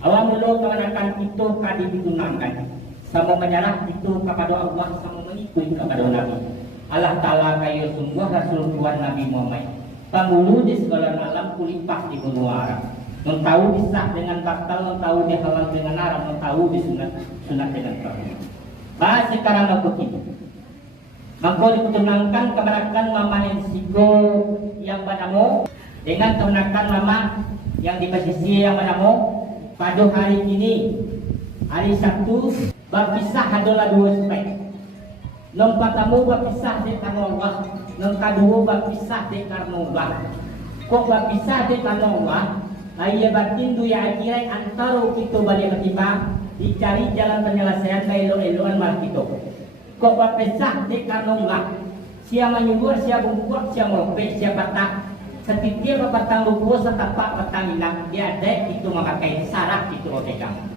Awak mulu kemenangan itu kadi ditunangkan. Sama menyerah itu kepada Allah, sama mengikuti kepada Nabi. Allah Ta'ala kayu sungguh Rasul Tuhan Nabi Muhammad. Penghulu di segala alam kulipat di benua Arab. Mentahu disah dengan batal, mentahu dihalal dengan haram, mentahu disunat dengan kafir. Bahas sekarang aku ini. Maka ditunangkan kemenangan mama Ensiko yang banamu dengan kemenangan mama yang di posisi yang banamu. Pada hari ini, hari Sabtu, berpisah adalah dua spek. Yang pertama berpisah di karena Allah, yang kedua berpisah di karena Allah. Kok berpisah di karena Allah? Ayah batin tu ya akhirat antara kita balik ketimbang dicari jalan penyelesaian elo-eloan mal kita. Kok berpisah di karena Allah? Siapa menyubur, siapa bungkuk, siapa meropek, siapa tak. Ketika petang lupa setapak petang hilang dia ada itu memakai syarat itu oke kamu.